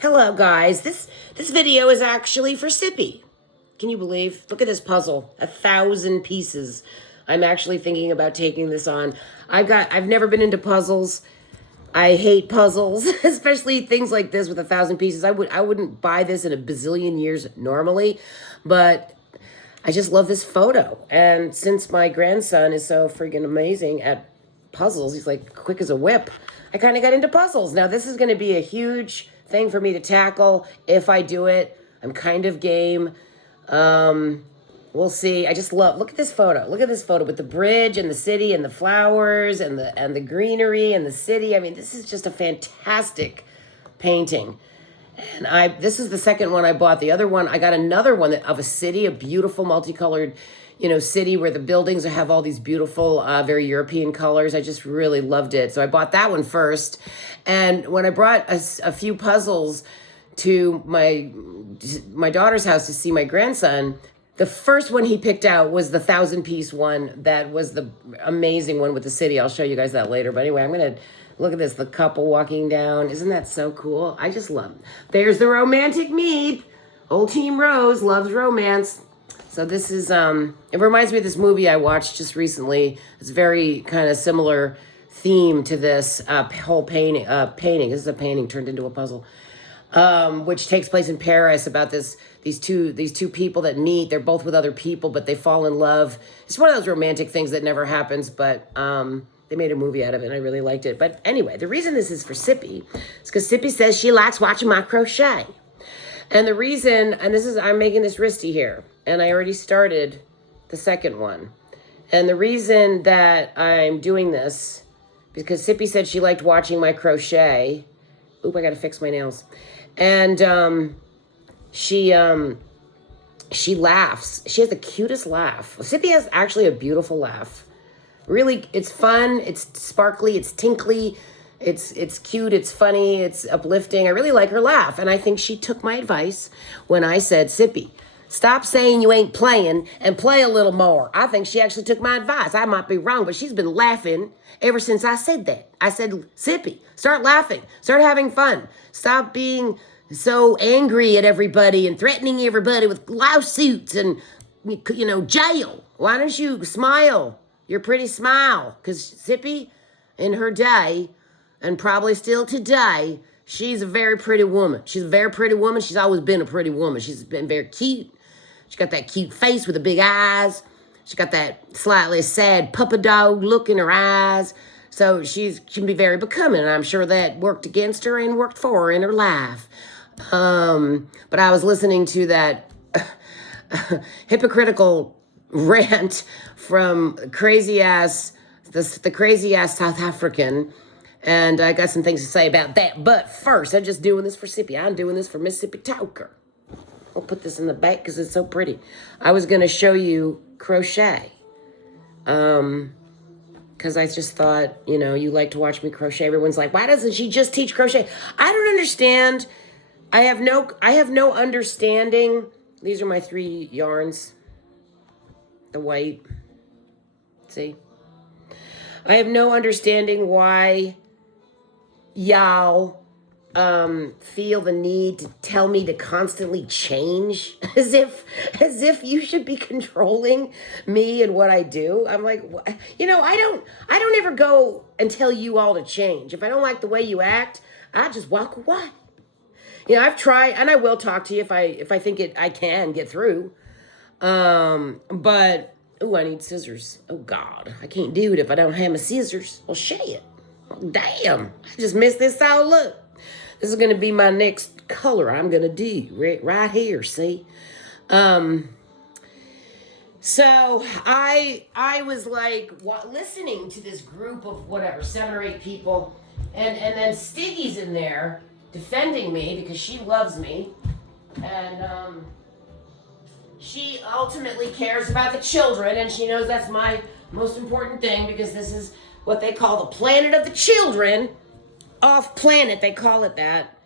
Hello, guys. This video is actually for Sippy. Can you believe? Look at this puzzle. 1,000 pieces. I'm actually thinking about taking this on. I've never been into puzzles. I hate puzzles, especially things like this with 1,000 pieces. I wouldn't buy this in a bazillion years normally, but I just love this photo. And since my grandson is so freaking amazing at puzzles, he's like quick as a whip, I kind of got into puzzles. Now this is going to be a huge thing for me to tackle if I do it. I'm kind of game. We'll see. I just look at this photo. Look at this photo with the bridge and the city and the flowers and the greenery and the city. I mean, this is just a fantastic painting. And this is the second one I bought. The other one, I got another one of a city, a beautiful multicolored, city where the buildings have all these beautiful, very European colors. I just really loved it. So I bought that one first. And when I brought a few puzzles to my daughter's house to see my grandson, the first one he picked out was the 1,000-piece one. That was the amazing one with the city. I'll show you guys that later. But anyway, I'm going to look at this. The couple walking down. Isn't that so cool? I just love it. There's the romantic meep. Old Team Rose loves romance. So this is, it reminds me of this movie I watched just recently. It's very kind of similar theme to this whole painting. This is a painting turned into a puzzle, which takes place in Paris about these two people that meet. They're both with other people, but they fall in love. It's one of those romantic things that never happens, but they made a movie out of it, and I really liked it. But anyway, the reason this is for Sippy is because Sippy says she likes watching my crochet. And the reason, and I'm making this wristy here, and I already started the second one. And the reason that I'm doing this, because Sippy said she liked watching my crochet. Oop, I gotta fix my nails. And she laughs. She has the cutest laugh. Sippy has actually a beautiful laugh. Really, it's fun, it's sparkly, it's tinkly, it's cute, it's funny, it's uplifting. I really like her laugh. And I think she took my advice when I said, Sippy, stop saying you ain't playing and play a little more. I think she actually took my advice. I might be wrong, but she's been laughing ever since I said that. I said, Sippy, start laughing, start having fun. Stop being so angry at everybody and threatening everybody with lawsuits and, jail. Why don't you smile? Your pretty smile. Because Sippy, in her day, and probably still today, she's a very pretty woman. She's a very pretty woman. She's always been a pretty woman. She's been very cute. She's got that cute face with the big eyes. She's got that slightly sad puppy dog look in her eyes. So she can be very becoming, and I'm sure that worked against her and worked for her in her life. But I was listening to that hypocritical rant from the crazy ass South African, and I got some things to say about that. But first, I'm just doing this for Sippy. I'm doing this for Mississippi Toker. I'll put this in the back because it's so pretty. I was going to show you crochet, because I just thought, you like to watch me crochet. Everyone's like, why doesn't she just teach crochet? I don't understand. I have no understanding. These are my 3 yarns. The white. See? I have no understanding why y'all feel the need to tell me to constantly change as if you should be controlling me and what I do. I'm like, I don't ever go and tell you all to change. If I don't like the way you act, I just walk away. I've tried, and I will talk to you if I think I can get through. But I need scissors. Oh God, I can't do it if I don't have my scissors. Well, shit. Oh, damn, I just missed this out. Look, this is gonna be my next color I'm gonna do right here. See, so I was like listening to this group of whatever 7 or 8 people, and then Stiggy's in there defending me because she loves me, and she ultimately cares about the children, and she knows that's my most important thing because this is what they call the planet of the children. Off planet, they call it that,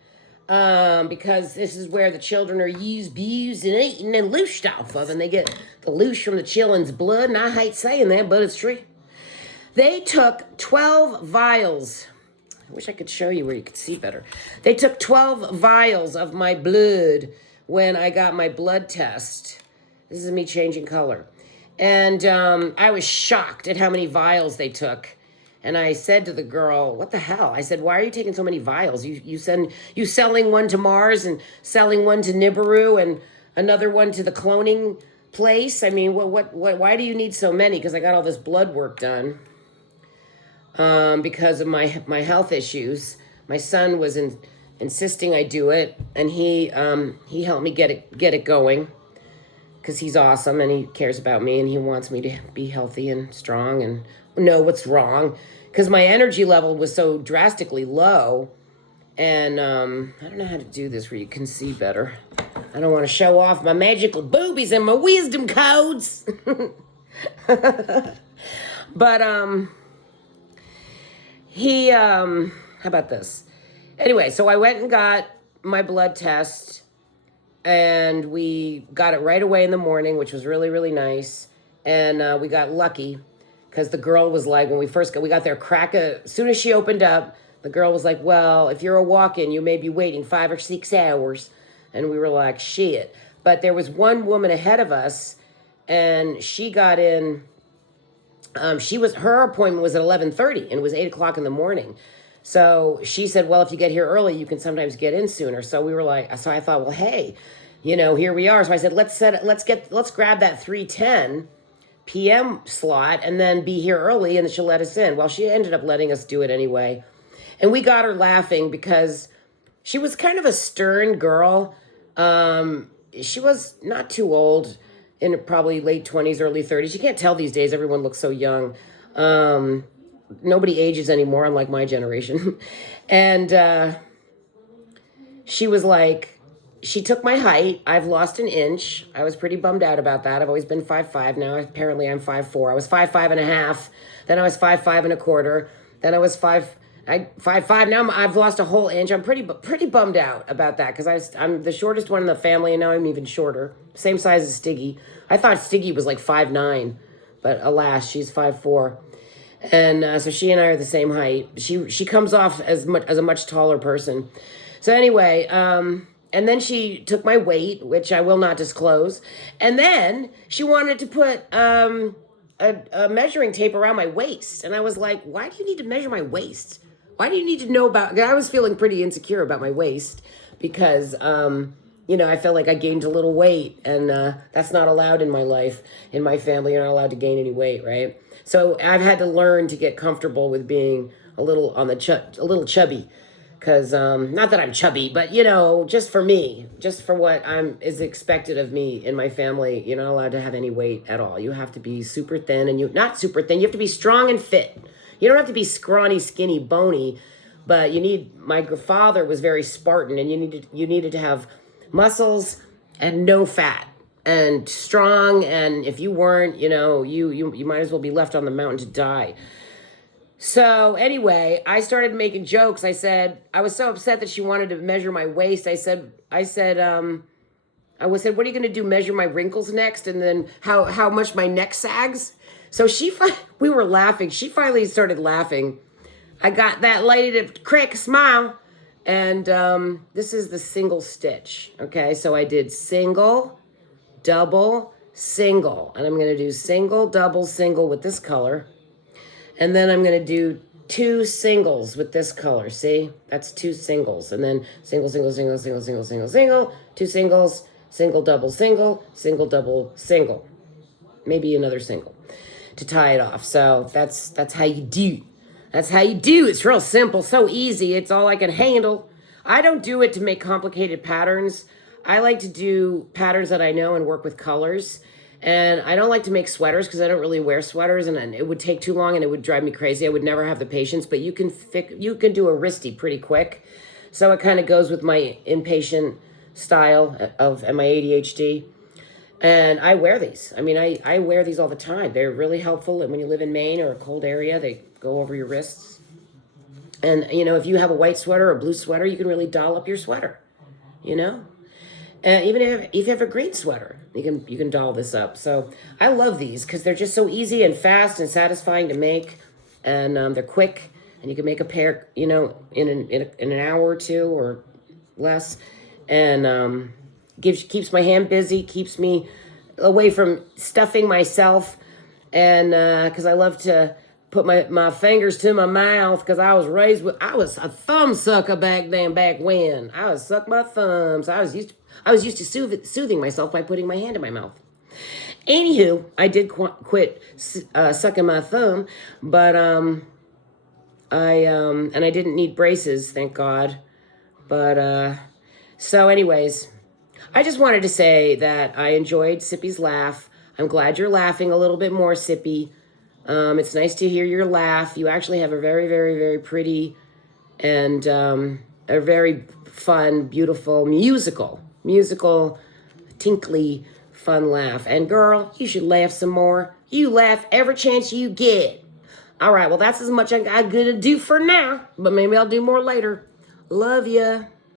because this is where the children are used, abused, and eaten and loosed off of, and they get the loose from the children's blood, and I hate saying that, but it's true. They took 12 vials wish I could show you where you could see better. They took 12 vials of my blood when I got my blood test. This is me changing color. And I was shocked at how many vials they took. And I said to the girl, what the hell? I said, why are you taking so many vials? You selling one to Mars and selling one to Nibiru and another one to the cloning place? I mean, why do you need so many? Because I got all this blood work done because of my health issues. My son was insisting I do it, and he helped me get it going because he's awesome and he cares about me and he wants me to be healthy and strong and know what's wrong. Because my energy level was so drastically low, and I don't know how to do this where you can see better. I don't want to show off my magical boobies and my wisdom codes. But how about this? Anyway, so I went and got my blood test, and we got it right away in the morning, which was really, really nice. And we got lucky because the girl was like, when we got there, as soon as she opened up, the girl was like, well, if you're a walk-in, you may be waiting 5 or 6 hours. And we were like, shit. But there was one woman ahead of us, and she got in. Her appointment was at 11:30, and it was 8 o'clock in the morning. So she said, well, if you get here early, you can sometimes get in sooner. So we were like, so I thought, well, hey, here we are. So I said, let's grab that 3:10 p.m. slot and then be here early, and she'll let us in. Well, she ended up letting us do it anyway. And we got her laughing because she was kind of a stern girl. She was not too old, in probably late 20s, early 30s. You can't tell these days. Everyone looks so young. Nobody ages anymore, unlike my generation. And she was like, she took my height. I've lost an inch. I was pretty bummed out about that. I've always been 5'5". Now apparently I'm 5'4". I was 5'5.5". Then I was 5'5.25". Then I was 5'5". Now I've lost a whole inch. I'm pretty bummed out about that because I'm the shortest one in the family, and now I'm even shorter. Same size as Stiggy. I thought Stiggy was like 5'9", but alas, she's 5'4". And so she and I are the same height. She comes off as a much taller person. So anyway, and then she took my weight, which I will not disclose. And then she wanted to put a measuring tape around my waist. And I was like, why do you need to measure my waist? Why do you need to know about... I was feeling pretty insecure about my waist because, I felt like I gained a little weight. And that's not allowed in my life. In my family, you're not allowed to gain any weight, right? So I've had to learn to get comfortable with being a little a little chubby. Because, not that I'm chubby, but, just for me, just for what is expected of me in my family, you're not allowed to have any weight at all. You have to be super thin, and not super thin, you have to be strong and fit. You don't have to be scrawny, skinny, bony, but my father was very Spartan, and you needed to have muscles and no fat and strong, and if you weren't, you might as well be left on the mountain to die. So anyway, I started making jokes. I said, I was so upset that she wanted to measure my waist. I said, what are you going to do? Measure my wrinkles next? And then how much my neck sags? So we were laughing. She finally started laughing. I got that lady to crack a smile. And this is the single stitch. Okay, so I did single, double, single. And I'm going to do single, double, single with this color. And then I'm going to do 2 singles with this color. See? That's 2 singles. And then single, single, single, single, single, single, single, 2 singles, single, double, single, single. Maybe another single to tie it off. So that's how you do. That's how you do. It's real simple, so easy. It's all I can handle. I don't do it to make complicated patterns. I like to do patterns that I know and work with colors. And I don't like to make sweaters because I don't really wear sweaters, and it would take too long and it would drive me crazy. I would never have the patience, but you can do a wristy pretty quick. So it kind of goes with my impatient style and my ADHD. And I wear these. I mean, I wear these all the time. They're really helpful. And when you live in Maine or a cold area, they go over your wrists. And, if you have a white sweater or a blue sweater, you can really doll up your sweater, And even if you have a green sweater, you can doll this up. So I love these because they're just so easy and fast and satisfying to make. And they're quick and you can make a pair, you know, in an hour or two or less, and keeps my hand busy, keeps me away from stuffing myself, and because I love to put my fingers to my mouth, because I was raised with, I was a thumb sucker back then, back when I was suck my thumbs. I was used to soothing myself by putting my hand in my mouth. Anywho, I did quit sucking my thumb, but I didn't need braces, thank God. But so anyways, I just wanted to say that I enjoyed Sippy's laugh. I'm glad you're laughing a little bit more, Sippy. It's nice to hear your laugh. You actually have a very, very, very pretty and a very fun, beautiful, musical, tinkly, fun laugh. And girl, you should laugh some more. You laugh every chance you get. All right, well, that's as much I'm gonna do for now, but maybe I'll do more later. Love ya.